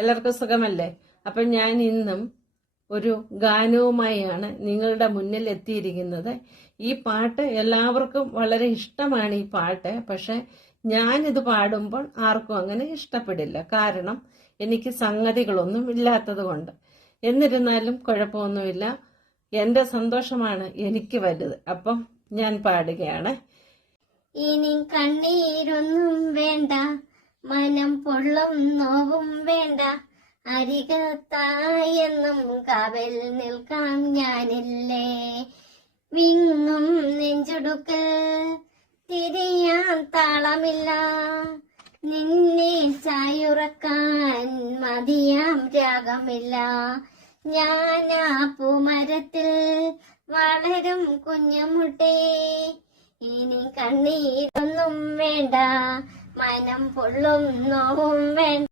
എല്ലാവർക്കും സുഖമല്ലേ? അപ്പം ഞാൻ ഇന്നും ഒരു ഗാനവുമായാണ് നിങ്ങളുടെ മുന്നിൽ എത്തിയിരിക്കുന്നത്. ഈ പാട്ട് എല്ലാവർക്കും വളരെ ഇഷ്ടമാണ് ഈ പാട്ട്. പക്ഷെ ഞാനിത് പാടുമ്പോൾ ആർക്കും അങ്ങനെ ഇഷ്ടപ്പെടില്ല. കാരണം എനിക്ക് സംഗതികളൊന്നും ഇല്ലാത്തത് കൊണ്ട്. എന്നിരുന്നാലും കുഴപ്പമൊന്നുമില്ല. എന്റെ സന്തോഷമാണ് എനിക്ക് വലുത്. അപ്പം ഞാൻ പാടുകയാണ്. ഇനി കണ്ണീരൊന്നും വേണ്ട, മനം പൊള്ളും നോവും വേണ്ട, അരികത്തായെന്നും കാവൽ നിൽക്കാം ഞാനില്ലേ. വിങ്ങും നെഞ്ചുടുക്കൽ തിരിയാൻ താളമില്ല, നിന്നെ ചായുറക്കാൻ മതിയാം രാഗമില്ല. ഞാനാ പൂമരത്തിൽ വളരും കുഞ്ഞുമുട്ടേ, ഇനി കണ്ണീരൊന്നും വേണ്ട, മനം പൊള്ളും നോവും വേണ്ട.